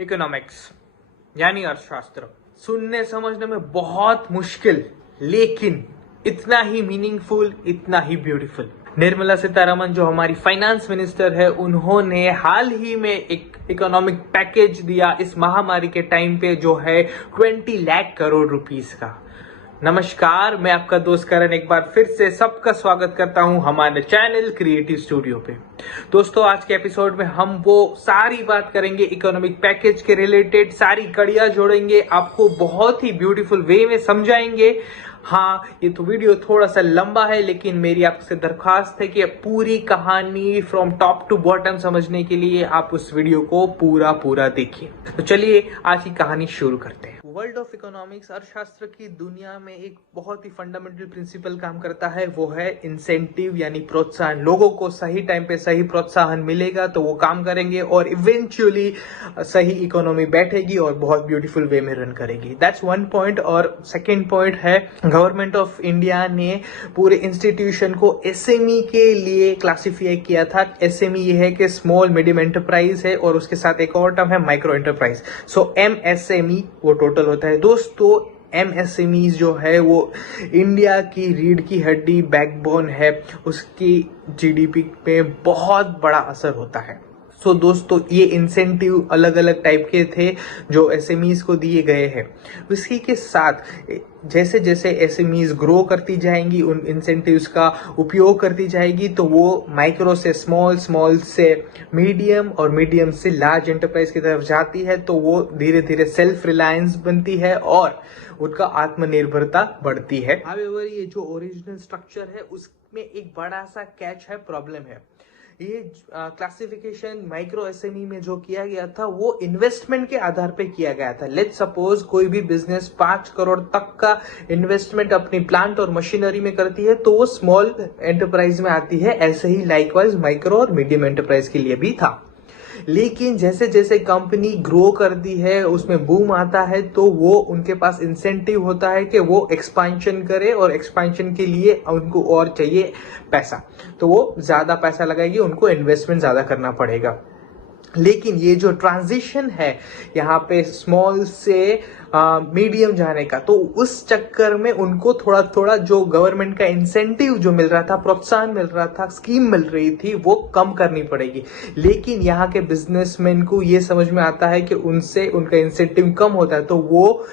Economics यानी अर्थशास्त्र सुनने समझने में बहुत मुश्किल, लेकिन इतना ही मीनिंगफुल, इतना ही ब्यूटीफुल। निर्मला सीतारमण जो हमारी फाइनेंस मिनिस्टर है, उन्होंने हाल ही में एक इकोनॉमिक पैकेज दिया इस महामारी के टाइम पे, जो है 20 लाख करोड़ रुपीस का। नमस्कार, मैं आपका दोस्त करण एक बार फिर से सबका स्वागत करता हूं हमारे चैनल क्रिएटिव स्टूडियो पे। दोस्तों, आज के एपिसोड में हम वो सारी बात करेंगे इकोनॉमिक पैकेज के रिलेटेड, सारी कड़ियां जोड़ेंगे, आपको बहुत ही ब्यूटीफुल वे में समझाएंगे। हाँ, ये तो वीडियो थोड़ा सा लंबा है, लेकिन मेरी आपसे दरख्वास्त है कि पूरी कहानी फ्रॉम टॉप टू बॉटम समझने के लिए आप उस वीडियो को पूरा देखिए। तो चलिए आज की कहानी शुरू करते हैं। वर्ल्ड ऑफ इकोनॉमिक्स, अर्थशास्त्र की दुनिया में एक बहुत ही फंडामेंटल प्रिंसिपल काम करता है, वो है इंसेंटिव यानी प्रोत्साहन। लोगों को सही टाइम पे सही प्रोत्साहन मिलेगा तो वो काम करेंगे और इवेंचुअली सही इकोनॉमी बैठेगी और बहुत ब्यूटीफुल वे में रन करेगी। That's one point. और सेकेंड पॉइंट है, गवर्नमेंट ऑफ इंडिया ने पूरे इंस्टीट्यूशन को एसएमई के लिए क्लासिफाई किया था। एसएमई ये है कि स्मॉल मीडियम एंटरप्राइज है, और उसके साथ एक और टर्म है माइक्रो एंटरप्राइज। सो एमएसएमई वो टोटल होता है। दोस्तों, एमएसएमई जो है वो इंडिया की रीढ़ की हड्डी, बैकबोन है, उसकी जीडीपी पे बहुत बड़ा असर होता है। सो दोस्तों, ये इंसेंटिव अलग अलग टाइप के थे जो एसएमईज को दिए गए हैं। इसी के साथ जैसे जैसे एसएमईज ग्रो करती जाएंगी, उन इंसेंटिव्स का उपयोग करती जाएगी, तो वो माइक्रो से स्मॉल, स्मॉल से मीडियम और मीडियम से लार्ज एंटरप्राइज की तरफ जाती है। तो वो धीरे धीरे सेल्फ रिलायंस बनती है और उनका आत्मनिर्भरता बढ़ती है। हाउएवर, ये जो ओरिजिनल स्ट्रक्चर है उसमें एक बड़ा सा कैच है, प्रॉब्लम है। ये क्लासिफिकेशन माइक्रो एसएमई में जो किया गया था वो इन्वेस्टमेंट के आधार पे किया गया था। लेट्स सपोज कोई भी बिजनेस 5 करोड़ तक का इन्वेस्टमेंट अपनी प्लांट और मशीनरी में करती है तो वो स्मॉल एंटरप्राइज में आती है। ऐसे ही लाइकवाइज माइक्रो और मीडियम एंटरप्राइज के लिए भी था। लेकिन जैसे जैसे कंपनी ग्रो करती है, उसमें बूम आता है, तो वो उनके पास इंसेंटिव होता है कि वो एक्सपेंशन करे, और एक्सपेंशन के लिए उनको और चाहिए पैसा, तो वो ज्यादा पैसा लगाएगी, उनको इन्वेस्टमेंट ज्यादा करना पड़ेगा। लेकिन ये जो ट्रांजिशन है यहाँ पे स्मॉल से मीडियम जाने का, तो उस चक्कर में उनको थोड़ा थोड़ा जो गवर्नमेंट का इंसेंटिव जो मिल रहा था, प्रोत्साहन मिल रहा था, स्कीम मिल रही थी, वो कम करनी पड़ेगी। लेकिन यहाँ के बिजनेसमैन को ये समझ में आता है कि उनसे उनका इंसेंटिव कम होता है, तो वो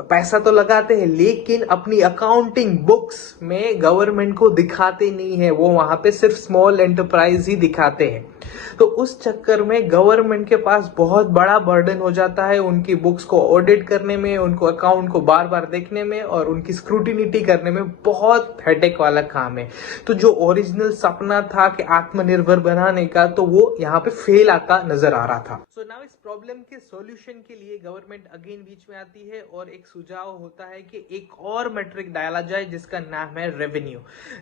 पैसा तो लगाते हैं, लेकिन अपनी अकाउंटिंग बुक्स में गवर्नमेंट को दिखाते नहीं है, वो वहां पे सिर्फ स्मॉल एंटरप्राइज ही दिखाते हैं। तो उस चक्कर में गवर्नमेंट के पास बहुत बड़ा बर्डन हो जाता है उनकी बुक्स को ऑडिट करने में, उनको अकाउंट को बार बार देखने में और उनकी स्क्रूटिनिटी करने में। बहुत हेडेक वाला काम है। तो जो ओरिजिनल सपना था कि आत्मनिर्भर बनाने का, तो वो यहाँ पे फेल आता नजर आ रहा था। सो नाउ इस प्रॉब्लम के सॉल्यूशन के लिए गवर्नमेंट अगेन बीच में आती है और एक सुझाव होता है कि एक और मैट्रिक डाला जाए जिसका नाम है रेवेन्यू।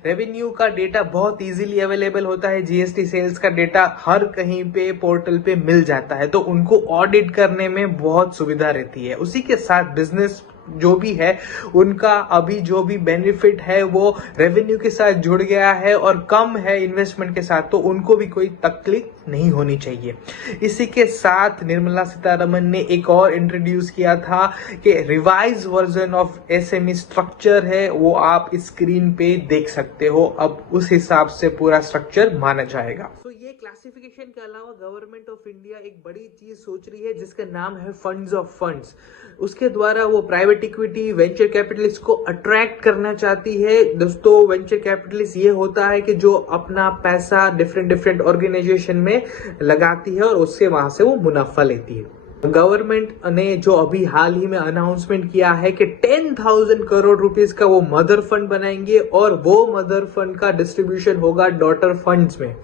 रेवेन्यू का डेटा बहुत इजीली अवेलेबल होता है। जीएसटी सेल्स का डेटा हर कहीं पे पोर्टल पे मिल जाता है, तो उनको ऑडिट करने में बहुत सुविधा रहती है। उसी के साथ बिजनेस जो भी है, उनका अभी जो भी बेनिफिट है वो रेवेन्यू के साथ जुड़ गया है और कम है इन्वेस्टमेंट के साथ, तो उनको भी कोई तकलीफ नहीं होनी चाहिए। इसी के साथ निर्मला सीतारमण ने एक और इंट्रोड्यूस किया था कि revise version of SME structure है, वो आप स्क्रीन पे देख सकते हो। अब उस हिसाब से पूरा स्ट्रक्चर माना जाएगा। तो ये क्लासिफिकेशन के अलावा गवर्नमेंट ऑफ इंडिया एक बड़ी चीज सोच रही है जिसका नाम है फंड्स ऑफ फंड्स। उसके द्वारा वो प्राइवेट इक्विटी, वेंचर कैपिटलिस्ट को अट्रैक्ट करना चाहती है। दोस्तों, वेंचर कैपिटलिस्ट ये होता है कि जो अपना पैसा डिफरेंट ऑर्गेनाइजेशन में लगाती है और उससे वहां से वो मुनाफा लेती है। गवर्नमेंट ने जो अभी हाल ही में अनाउंसमेंट किया है कि 10,000 करोड़ रुपीस का वो मदर फंड बनाएंगे, और वो मदर फंड का डिस्ट्रीब्यूशन होगा डॉटर फंड्स में,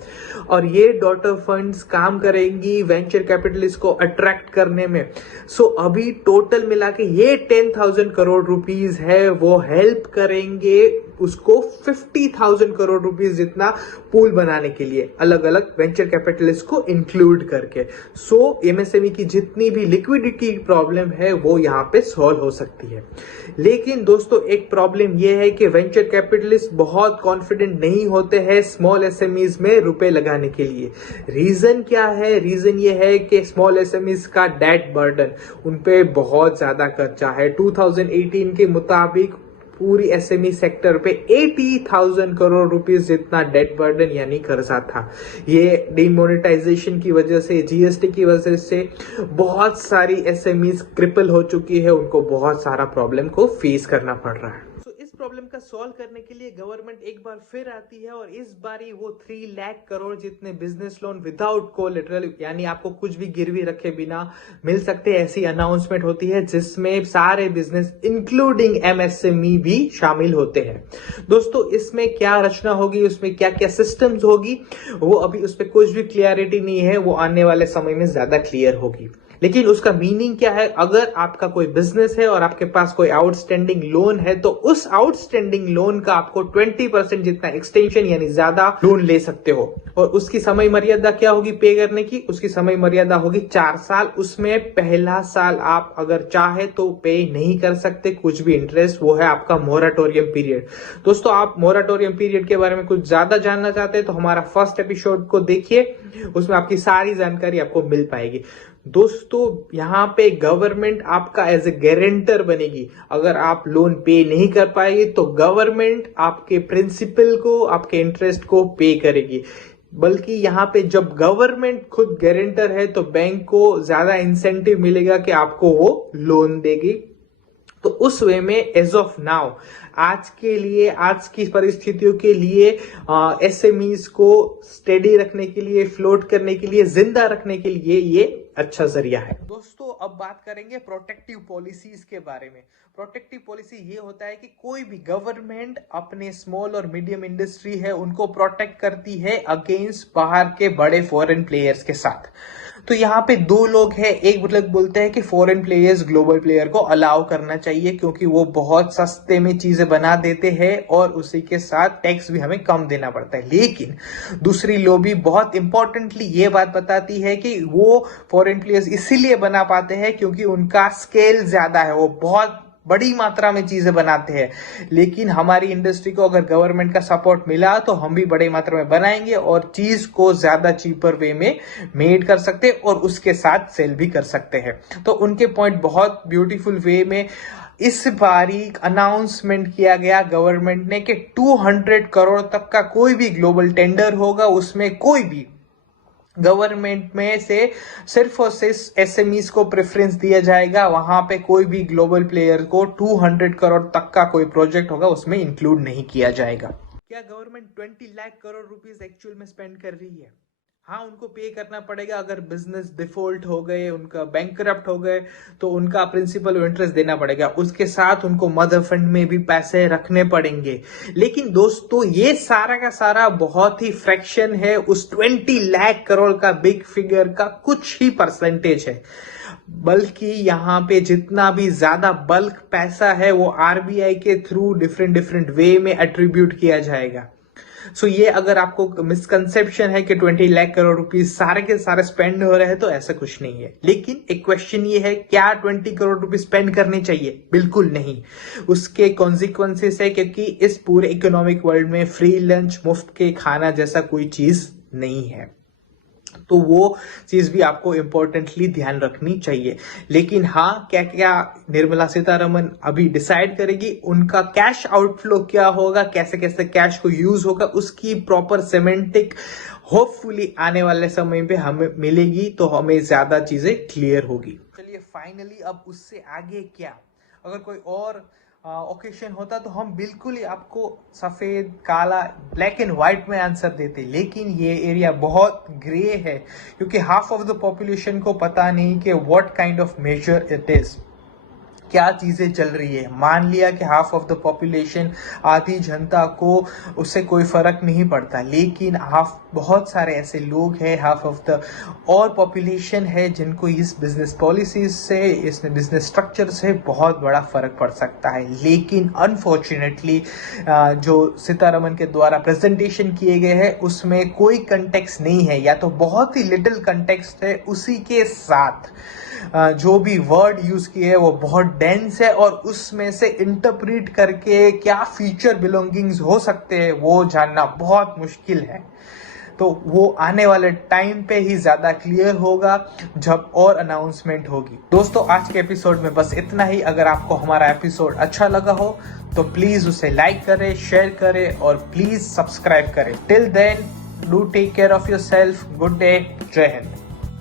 और ये डॉटर फंड्स काम करेंगी वेंचर कैपिटलिस्ट को अट्रैक्ट करने में। सो अभी टोटल मिला के ये 10,000 करोड़ रुपीस है, वो हेल्प करेंगे उसको 50,000 करोड़ रुपीस जितना पूल बनाने के लिए, अलग अलग वेंचर कैपिटलिस्ट को इंक्लूड करके। सो एमएसएमई की जितनी भी लिक्विडिटी की प्रॉब्लम है वो यहाँ पे सॉल्व हो सकती है। लेकिन दोस्तों एक प्रॉब्लम ये है कि वेंचर कैपिटलिस्ट बहुत कॉन्फिडेंट नहीं होते हैं स्मॉल एसएमईज में रुपए लगाने के लिए। रीजन क्या है? रीजन ये है कि स्मॉल एसएमईज का डेट बर्डन, उनपे बहुत ज्यादा खर्चा है। 2018 के मुताबिक पूरी एसएमई सेक्टर पे 80,000 करोड़ रुपीस जितना डेट बर्डन यानी कर्जा था। ये डिमोनेटाइजेशन की वजह से, जीएसटी की वजह से बहुत सारी एसएमईज क्रिपल हो चुकी है, उनको बहुत सारा प्रॉब्लम को फेस करना पड़ रहा है। इस प्रॉब्लम का सॉल्व करने के लिए गवर्नमेंट एक बार फिर आती है और इस बारी वो 3 लाख करोड़ जितने बिजनेस लोन विदाउट कोलेटरल, यानी आपको कुछ भी गिरवी रखे बिना मिल सकते हैं, ऐसी अनाउंसमेंट होती है जिसमें सारे बिजनेस इंक्लूडिंग एमएसएमई भी शामिल होते हैं। दोस्तों इसमें क्या रचना होगी, उसमें क्या क्या सिस्टम्स होगी, वो अभी उस पर कुछ भी क्लियरिटी नहीं है, वो आने वाले समय में ज्यादा क्लियर होगी। लेकिन उसका मीनिंग क्या है? अगर आपका कोई बिजनेस है और आपके पास कोई आउटस्टैंडिंग लोन है तो उस आउटस्टैंडिंग लोन का आपको 20% जितना एक्सटेंशन यानी ज्यादा लोन ले सकते हो। और उसकी समय मर्यादा क्या होगी पे करने की? उसकी समय मर्यादा होगी 4 साल। उसमें पहला साल आप अगर चाहे तो पे नहीं कर सकते कुछ भी इंटरेस्ट, वो है आपका मोराटोरियम पीरियड। दोस्तों आप मोराटोरियम पीरियड के बारे में कुछ ज्यादा जानना चाहते हैं तो हमारा फर्स्ट एपिसोड को देखिए, उसमें आपकी सारी जानकारी आपको मिल पाएगी। दोस्तों यहाँ पे गवर्नमेंट आपका एज ए गारंटर बनेगी। अगर आप लोन पे नहीं कर पाएंगे तो गवर्नमेंट आपके प्रिंसिपल को, आपके इंटरेस्ट को पे करेगी। बल्कि यहाँ पे जब गवर्नमेंट खुद गारंटर है तो बैंक को ज्यादा इंसेंटिव मिलेगा कि आपको वो लोन देगी। तो उस वे में एज ऑफ नाउ, आज के लिए, आज की परिस्थितियों के लिए एसएमईज को स्टेडी रखने के लिए, फ्लोट करने के लिए, जिंदा रखने के लिए ये अच्छा जरिया है। दोस्तों अब बात करेंगे प्रोटेक्टिव पॉलिसीज के बारे में। प्रोटेक्टिव पॉलिसी ये होता है कि कोई भी गवर्नमेंट अपने स्मॉल और मीडियम इंडस्ट्री है उनको प्रोटेक्ट करती है अगेंस्ट बाहर के बड़े फॉरेन प्लेयर्स के साथ। तो यहाँ पे 2 लोग हैं, एक मतलब बोलते हैं कि फॉरेन प्लेयर्स ग्लोबल प्लेयर को अलाउ करना चाहिए क्योंकि वो बहुत सस्ते में चीजें बना देते हैं और उसी के साथ टैक्स भी हमें कम देना पड़ता है। लेकिन दूसरी लॉबी बहुत इंपॉर्टेंटली ये बात बताती है कि वो फॉरेन प्लेयर्स इसीलिए बना पाते हैं क्योंकि उनका स्केल ज्यादा है, वो बहुत बड़ी मात्रा में चीजें बनाते हैं। लेकिन हमारी इंडस्ट्री को अगर गवर्नमेंट का सपोर्ट मिला तो हम भी बड़ी मात्रा में बनाएंगे और चीज को ज्यादा चीपर वे में मेड कर सकते हैं और उसके साथ सेल भी कर सकते हैं। तो उनके पॉइंट बहुत ब्यूटीफुल वे में इस बारी अनाउंसमेंट किया गया गवर्नमेंट ने कि 200 करोड़ तक का कोई भी ग्लोबल टेंडर होगा, उसमें कोई भी गवर्नमेंट में से सिर्फ और सिर्फ एसएमईज को प्रेफरेंस दिया जाएगा। वहां पे कोई भी ग्लोबल प्लेयर को 200 करोड़ तक का कोई प्रोजेक्ट होगा उसमें इंक्लूड नहीं किया जाएगा। क्या government 20 lakh crore rupees actual में स्पेंड कर रही है? हाँ, उनको पे करना पड़ेगा। अगर बिजनेस डिफॉल्ट हो गए, उनका बैंकरप्ट हो गए तो उनका प्रिंसिपल इंटरेस्ट देना पड़ेगा। उसके साथ उनको मदर फंड में भी पैसे रखने पड़ेंगे। लेकिन दोस्तों ये सारा का सारा बहुत ही फ्रैक्शन है, उस 20 लाख करोड़ का बिग फिगर का कुछ ही परसेंटेज है। बल्कि यहाँ पे जितना भी ज्यादा बल्क पैसा है वो आरबीआई के थ्रू डिफरेंट वे में एट्रीब्यूट किया जाएगा। सो ये अगर आपको मिसकंसेप्शन है कि 20 लाख करोड़ रुपीस सारे के सारे स्पेंड हो रहे हैं तो ऐसा कुछ नहीं है। लेकिन एक क्वेश्चन ये है, क्या 20 करोड़ रुपीस स्पेंड करने चाहिए? बिल्कुल नहीं। उसके कॉन्सिक्वेंसेस है क्योंकि इस पूरे इकोनॉमिक वर्ल्ड में फ्री लंच, मुफ्त के खाना जैसा कोई चीज नहीं है। तो वो चीज भी आपको इंपॉर्टेंटली ध्यान रखनी चाहिए। लेकिन हाँ, क्या क्या निर्मला सीतारमन अभी डिसाइड करेगी, उनका कैश आउटफ्लो क्या होगा, कैसे कैसे कैश को यूज होगा, उसकी प्रॉपर सेमेंटिक होपफुली आने वाले समय पे हमें मिलेगी तो हमें ज्यादा चीजें क्लियर होगी। चलिए फाइनली अब उससे आगे क्या, अगर कोई और ओकेशन होता तो हम बिल्कुल ही आपको सफेद, काला, ब्लैक एंड व्हाइट में आंसर देते। लेकिन ये एरिया बहुत ग्रे है क्योंकि हाफ ऑफ द पॉपुलेशन को पता नहीं कि what kind of measure it is. क्या चीजें चल रही है। मान लिया कि हाफ ऑफ द पॉपुलेशन, आधी जनता को उससे कोई फर्क नहीं पड़ता, लेकिन बहुत सारे ऐसे लोग हैं, हाफ ऑफ द और पॉपुलेशन है जिनको इस बिजनेस पॉलिसीज से, इस बिजनेस स्ट्रक्चर से बहुत बड़ा फर्क पड़ सकता है। लेकिन अनफॉर्चुनेटली जो सीतारमन के द्वारा प्रेजेंटेशन किए गए हैं उसमें कोई कंटेक्स्ट नहीं है, या तो बहुत ही लिटिल कंटेक्स्ट है। उसी के साथ जो भी वर्ड यूज किए हैं वो बहुत डेंस है, और उसमें से इंटरप्रेट करके क्या फ्यूचर बिलोंगिंग्स हो सकते हैं वो जानना बहुत मुश्किल है। तो वो आने वाले टाइम पे ही ज्यादा क्लियर होगा जब और अनाउंसमेंट होगी। दोस्तों, आज के एपिसोड में बस इतना ही। अगर आपको हमारा एपिसोड अच्छा लगा हो तो प्लीज उसे लाइक करें, शेयर करें और प्लीज सब्सक्राइब करें। Till then, do take care of yourself. Good day. Jai Hind.